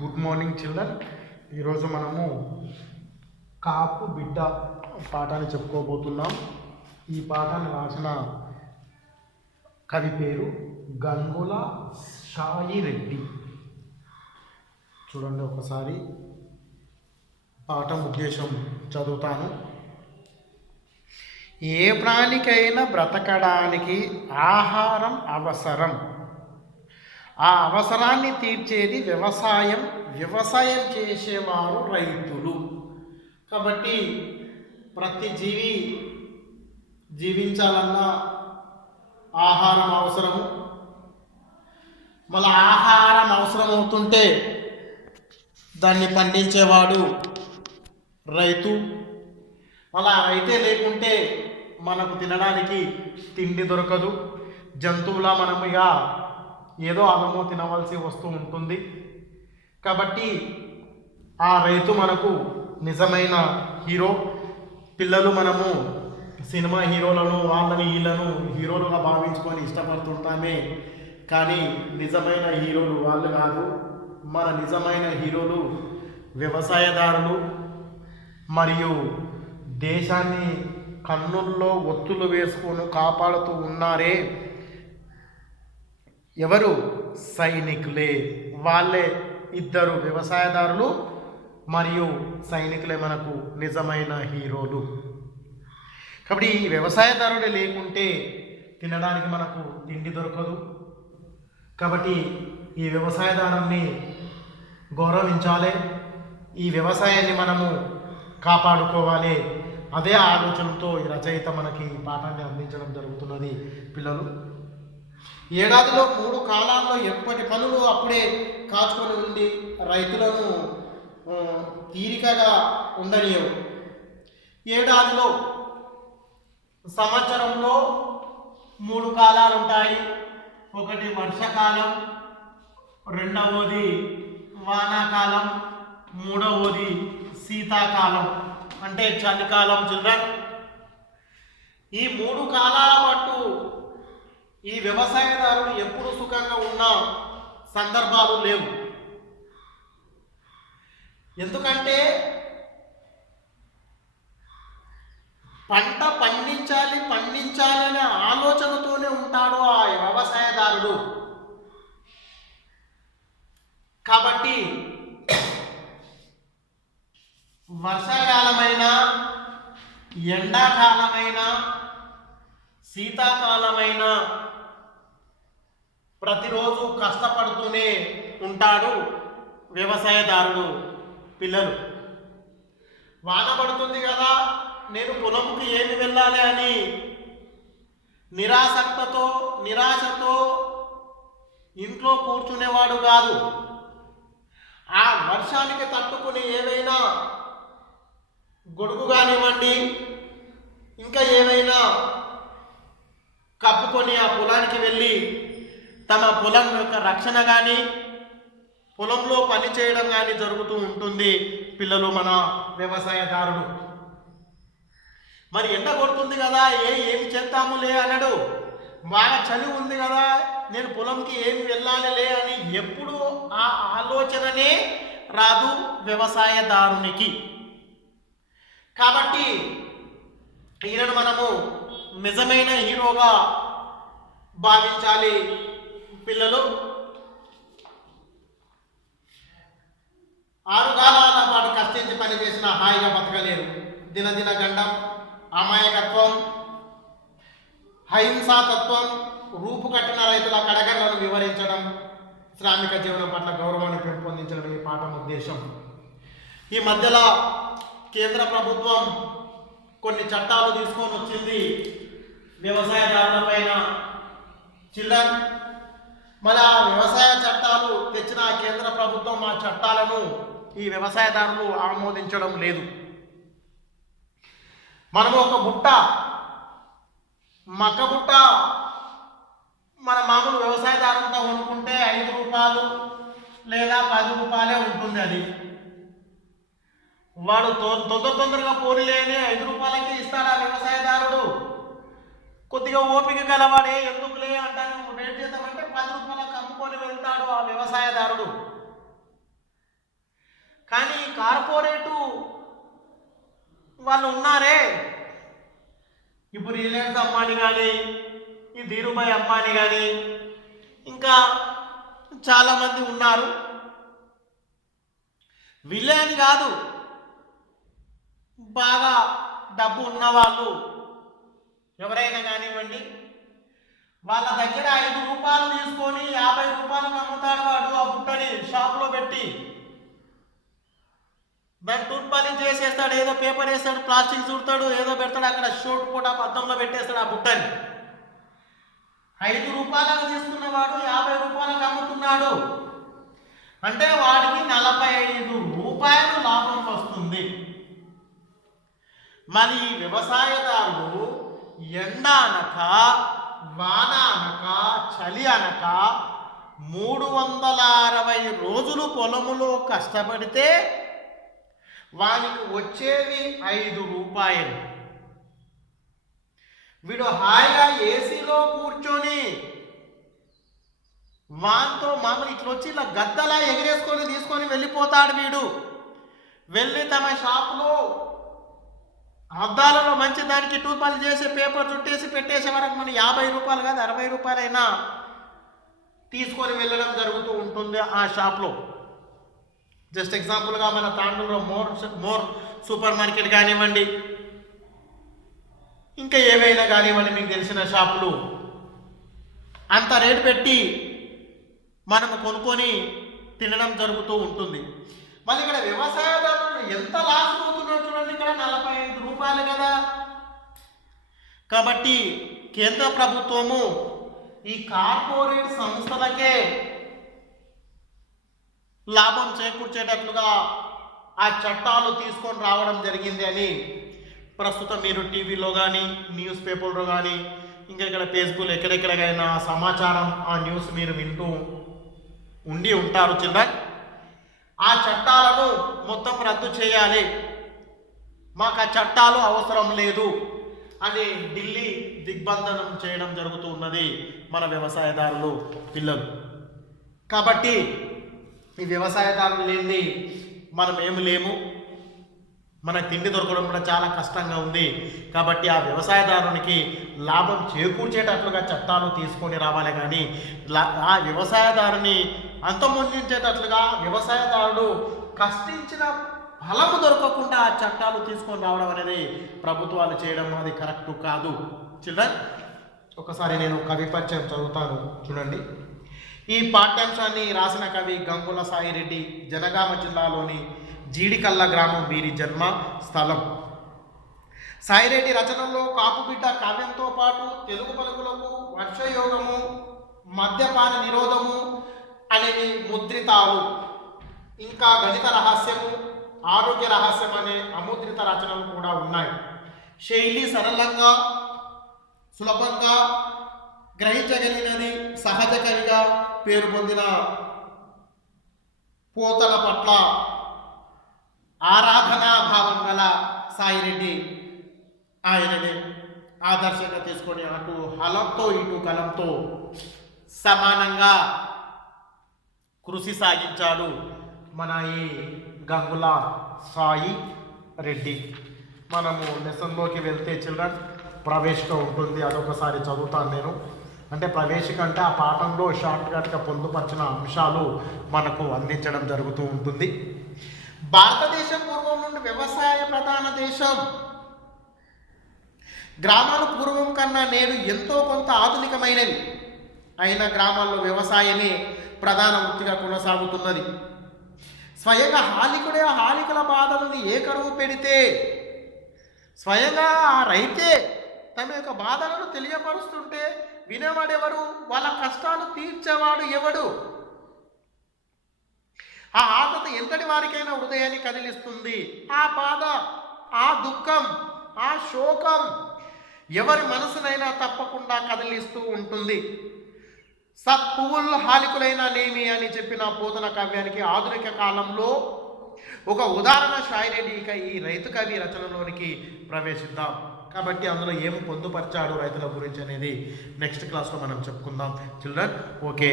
Good morning children. ఈరోజు మనము కాపు బిడ్డ పాఠాన్ని చెప్పుకోబోతున్నాం. ఈ పాఠాన్ని రాసిన కవి పేరు గంగుల షాయి రెడ్డి చూడండి ఒకసారి. పాఠం ఉద్దేశం చదువుతాను. ఏ ప్రాణికైనా బ్రతకడానికి ఆహారం అవసరం. ఆ అవసరాన్ని తీర్చేది వ్యవసాయం వ్యవసాయం చేసేవారు రైతులు. కాబట్టి ప్రతి జీవి జీవించాలన్నా ఆహారం అవసరము. మళ్ళీ ఆహారం అవసరం అవుతుంటే దాన్ని పండించేవాడు రైతు. మళ్ళీ రైతే లేకుంటే మనకు తినడానికి తిండి దొరకదు. జంతువులా మనము ఇక ఏదో అలమో తినవలసి వస్తూ ఉంటుంది. కాబట్టి ఆ రైతు మనకు నిజమైన హీరో. పిల్లలు మనము సినిమా హీరోలను వాళ్ళని వీళ్ళను హీరోలుగా భావించుకొని ఇష్టపడుతుంటామే. కానీ నిజమైన హీరోలు వాళ్ళు కాదు. మన నిజమైన హీరోలు వ్యవసాయదారులు మరియు దేశాన్ని కన్నుల్లో ఒత్తులు వేసుకొని కాపాడుతూ ఉన్నారే. ఎవరు? సైనికులే. వాళ్ళే ఇద్దరు వ్యవసాయదారులు మరియు సైనికులే మనకు నిజమైన హీరోలు. కాబట్టి ఈ వ్యవసాయదారుడే లేకుంటే తినడానికి మనకు తిండి దొరకదు. కాబట్టి ఈ వ్యవసాయదారుని గౌరవించాలి. ఈ వ్యవసాయాన్ని మనము కాపాడుకోవాలి. అదే ఆలోచనతో ఈ రచయిత మనకి ఈ పాఠాన్ని అందించడం జరుగుతున్నది. పిల్లలు ఏడాదిలో మూడు కాలాల్లో ఎప్పటి పనులు అప్పుడే కాచుకొని ఉండి రైతులను తీరికగా ఉండనియవు. ఏడాదిలో సంవత్సరంలో మూడు కాలాలు ఉంటాయి. ఒకటి వర్షాకాలం రెండవది వానాకాలం మూడవది శీతాకాలం అంటే చలికాలం చిల్డ్రన్ ఈ మూడు కాలాల మట్టు ఈ వ్యవసాయదారులు ఎప్పుడు సుఖంగా ఉన్న సందర్భాలు లేవు. ఎందుకంటే పంట పండించాలి పండించాలి అనే ఆలోచనతోనే ఉంటాడు ఆ వ్యవసాయదారుడు. కాబట్టి వర్షాకాలమైనా ఎండాకాలమైనా శీతాకాలమైన ప్రతిరోజు కష్టపడుతూనే ఉంటాడు వ్యవసాయదారుడు పిల్లలు. వాన పడుతుంది కదా నేను పొలంకి ఏమి వెళ్ళాలి అని? నిరాసక్తతో నిరాశతో ఇంట్లో కూర్చునేవాడు కాదు. ఆ వర్షానికి తట్టుకుని ఏవైనా గొడుగు కానివ్వండి ఇంకా ఏమైనా కప్పుకొని ఆ పొలానికి వెళ్ళి తమ పొలం యొక్క రక్షణ కానీ పొలంలో పని చేయడం కానీ జరుగుతూ ఉంటుంది. పిల్లలు మన వ్యవసాయదారులు. మరి ఎండ కొడుతుంది కదా ఏ ఏమి చేద్దాములే అనడు బాగా చలి ఉంది కదా నేను పొలంకి ఏమి వెళ్ళాలిలే అని ఎప్పుడు ఆ ఆలోచననే రాదు వ్యవసాయదారునికి. కాబట్టి ఈయనను మనము నిజమైన హీరోగా భావించాలి. పిల్లలు ఆరు కాలాల పాటు కష్టించి పనిచేసిన హాయిగా బతకలేరు. దినదిన గండం అమాయకత్వం హింసాతత్వం రూపు కట్టిన రైతుల కడగలను వివరించడం శ్రామిక జీవనం పట్ల గౌరవాన్ని పెంపొందించడం ఈ పాఠం ఉద్దేశం. ఈ మధ్యలో కేంద్ర ప్రభుత్వం కొన్ని చట్టాలు తీసుకొని వచ్చింది వ్యవసాయదారుల పైన. చిల్డ్రన్ మన ఆ వ్యవసాయ చట్టాలు తెచ్చిన కేంద్ర ప్రభుత్వం ఆ చట్టాలను ఈ వ్యవసాయదారులు ఆమోదించడం లేదు. మనము ఒక బుట్ట మక్క బుట్ట మన మామూలు వ్యవసాయదారులతో కొనుక్కుంటే ఐదు రూపాయలు లేదా పది రూపాయలే ఉంటుంది అది. వాడు తొ- తొందర తొందరగా పోనీలేని ఐదు రూపాయలకి ఇస్తాడా ఆ వ్యవసాయదారుడు? కొద్దిగా ఓపిక గలవాడే ఎందుకులే అంటాను. రేట్ చేద్దామంటే పది రూపాయలకు అమ్ముకొని వెళ్తాడు ఆ వ్యవసాయదారుడు. కానీ కార్పొరేటు వాళ్ళు ఉన్నారే? ఇప్పుడు రిలయన్స్ అమ్మాని కానీ ఈ ధీరుభాయ్ అమ్మాని కానీ ఇంకా చాలామంది ఉన్నారు. వీళ్ళే అని కాదు బాగా డబ్బు ఉన్నవాళ్ళు. ఎవరైనా కానివ్వండి వాళ్ళ దగ్గర ఐదు రూపాయలు తీసుకొని యాభై రూపాయలకు అమ్ముతాడు వాడు ఆ బుట్టని షాప్లో పెట్టి. దాన్ని టూత్ చేసేస్తాడు ఏదో పేపర్ వేస్తాడు ప్లాస్టిక్ చుడతాడు ఏదో పెడతాడు అక్కడ షోట్ పూట పద్దంలో పెట్టేస్తాడు ఆ బుట్టని. ఐదు రూపాయలకు తీసుకున్నవాడు యాభై రూపాయలకు అమ్ముతున్నాడు. అంటే వాడికి నలభై ఐదు రూపాయలు లాభం వస్తుంది. మరి ఈ వ్యవసాయదారుడు ఎండ అనక వాన అనక చలి అనక మూడు వందల అరవై రోజులు పొలములో కష్టపడితే వానికి వచ్చేది ఐదు రూపాయలు. వీడు హాయిగా ఏసీలో కూర్చొని వాంతో మామూలు ఇట్లా వచ్చి ఇలా గద్దలా ఎగిరేసుకొని తీసుకొని వెళ్ళిపోతాడు వీడు. వెళ్ళి తమ షాపులో అద్దాలలో మంచి దానికి టూపాలు చేసి పేపర్ చుట్టేసి పెట్టేసే వరకు మనం యాభై రూపాయలు కాదు అరవై రూపాయలైనా తీసుకొని వెళ్ళడం జరుగుతూ ఉంటుంది ఆ షాప్లో. జస్ట్ ఎగ్జాంపుల్గా మన తాండూరులో మోర్ మోర్ సూపర్ మార్కెట్ కానివ్వండి ఇంకా ఏవైనా కానివ్వండి మీకు తెలిసిన షాపులు. అంత రేటు పెట్టి మనము కొనుక్కొని తినడం జరుగుతూ ఉంటుంది. మళ్ళీ ఇక్కడ వ్యవసాయదారులు ఎంత లాస్ పోతున్నారు చూడండి ఇక్కడ నలభై ఐదు రూపాయలు కదా. కాబట్టి కేంద్ర ప్రభుత్వము ఈ కార్పొరేట్ సంస్థలకే లాభం చేకూర్చేటట్లుగా ఆ చట్టాలు తీసుకొని రావడం జరిగింది అని ప్రస్తుతం మీరు టీవీలో కానీ న్యూస్ పేపర్లో కానీ ఇంకా ఇక్కడ ఫేస్బుక్ ఎక్కడెక్కడికైనా సమాచారం ఆ న్యూస్ మీరు వింటూ ఉండి ఉంటారు చిల్డ్రన్. ఆ చట్టాలను మొత్తం రద్దు చేయాలి. మాకు ఆ చట్టాలు అవసరం లేదు అని ఢిల్లీ దిగ్బంధనం చేయడం జరుగుతూ ఉన్నది మన వ్యవసాయదారులు పిల్లలు. కాబట్టి ఈ వ్యవసాయదారులు లేనిది మనం ఏమి లేము. మనకు తిండి దొరకడం కూడా చాలా కష్టంగా ఉంది. కాబట్టి ఆ వ్యవసాయదారునికి లాభం చేకూర్చేటట్లుగా చట్టాలు తీసుకొని రావాలి కానీ లా- ఆ వ్యవసాయదారుని అంతమొందించేటట్లుగా వ్యవసాయదారుడు కష్టించిన ఫలము దొరకకుండా ఆ చట్టాలు తీసుకొని రావడం అనేది ప్రభుత్వాలు చేయడం అది కరెక్ట్ కాదు. చిల్డ్రన్ ఒకసారి నేను కవి పరిచయం చదువుతాను. చూడండి. ఈ పాఠ్యాంశాన్ని రాసిన కవి గంగుల సాయిరెడ్డి జనగామ జిల్లాలోని జీడికల్ల గ్రామం వీరి జన్మ స్థలం. సాయిరెడ్డి రచనల్లో కాపుబిడ్డ కావ్యంతో పాటు తెలుగు పలుకులకు వర్షయోగము మద్యపాన నిరోధము అనేవి ముద్రితాలు. ఇంకా గణిత రహస్యము ఆరోగ్య రహస్యం అనే అముద్రిత రచనలు కూడా ఉన్నాయి. శైలి సరళంగా సులభంగా గ్రహించగలిగినది సహజ కవిగా పేరు పొందిన పోతల పట్ల ఆరాధనా భావం గల సాయిరెడ్డి ఆయనని ఆదర్శంగా తీసుకొని అటు హలంతో ఇటు కలంతో సమానంగా కృషి సాగించాడు. మన ఈ గంగుల సాయి రెడ్డి. మనము లెసన్లోకి వెళ్తే చిల్డ్రన్ ప్రవేశిక ఉంటుంది అదొకసారి చదువుతాను నేను. అంటే ప్రవేశిక అంటే ఆ పాఠంలో షార్ట్కట్గా పొందుపరిచిన అంశాలు మనకు అందించడం జరుగుతూ ఉంటుంది. భారతదేశం పూర్వం నుండి వ్యవసాయ ప్రధాన దేశం. గ్రామాలు పూర్వం కన్నా నేడు ఎంతో కొంత ఆధునికమైనవి. అయిన గ్రామాల్లో వ్యవసాయమే ప్రధాన వృత్తిగా కొనసాగుతున్నది. స్వయంగా హాలికుడే ఆ హాలికల బాధలను ఏ కరువు పెడితే? స్వయంగా ఆ రైతే తమ యొక్క బాధలను తెలియపరుస్తుంటే వినేవాడెవరు వాళ్ళ కష్టాలు తీర్చేవాడు ఎవడు? ఆ ఆతత ఎంతటి వారికైనా హృదయాన్ని కదిలిస్తుంది. ఆ బాధ ఆ దుఃఖం ఆ శోకం ఎవరి మనసునైనా తప్పకుండా కదిలిస్తూ ఉంటుంది. సత్పువ్వుల్ హాలికులైన నేమి అని చెప్పిన పోతన కావ్యానికి ఆధునిక కాలంలో ఒక ఉదాహరణ షాయిరెడ్డి ఇక ఈ రైతు కవి రచనలోనికి ప్రవేశిద్దాం. కాబట్టి అందులో ఏం పొందుపరిచాడు రైతుల గురించి అనేది నెక్స్ట్ క్లాస్లో మనం చెప్పుకుందాం. Children okay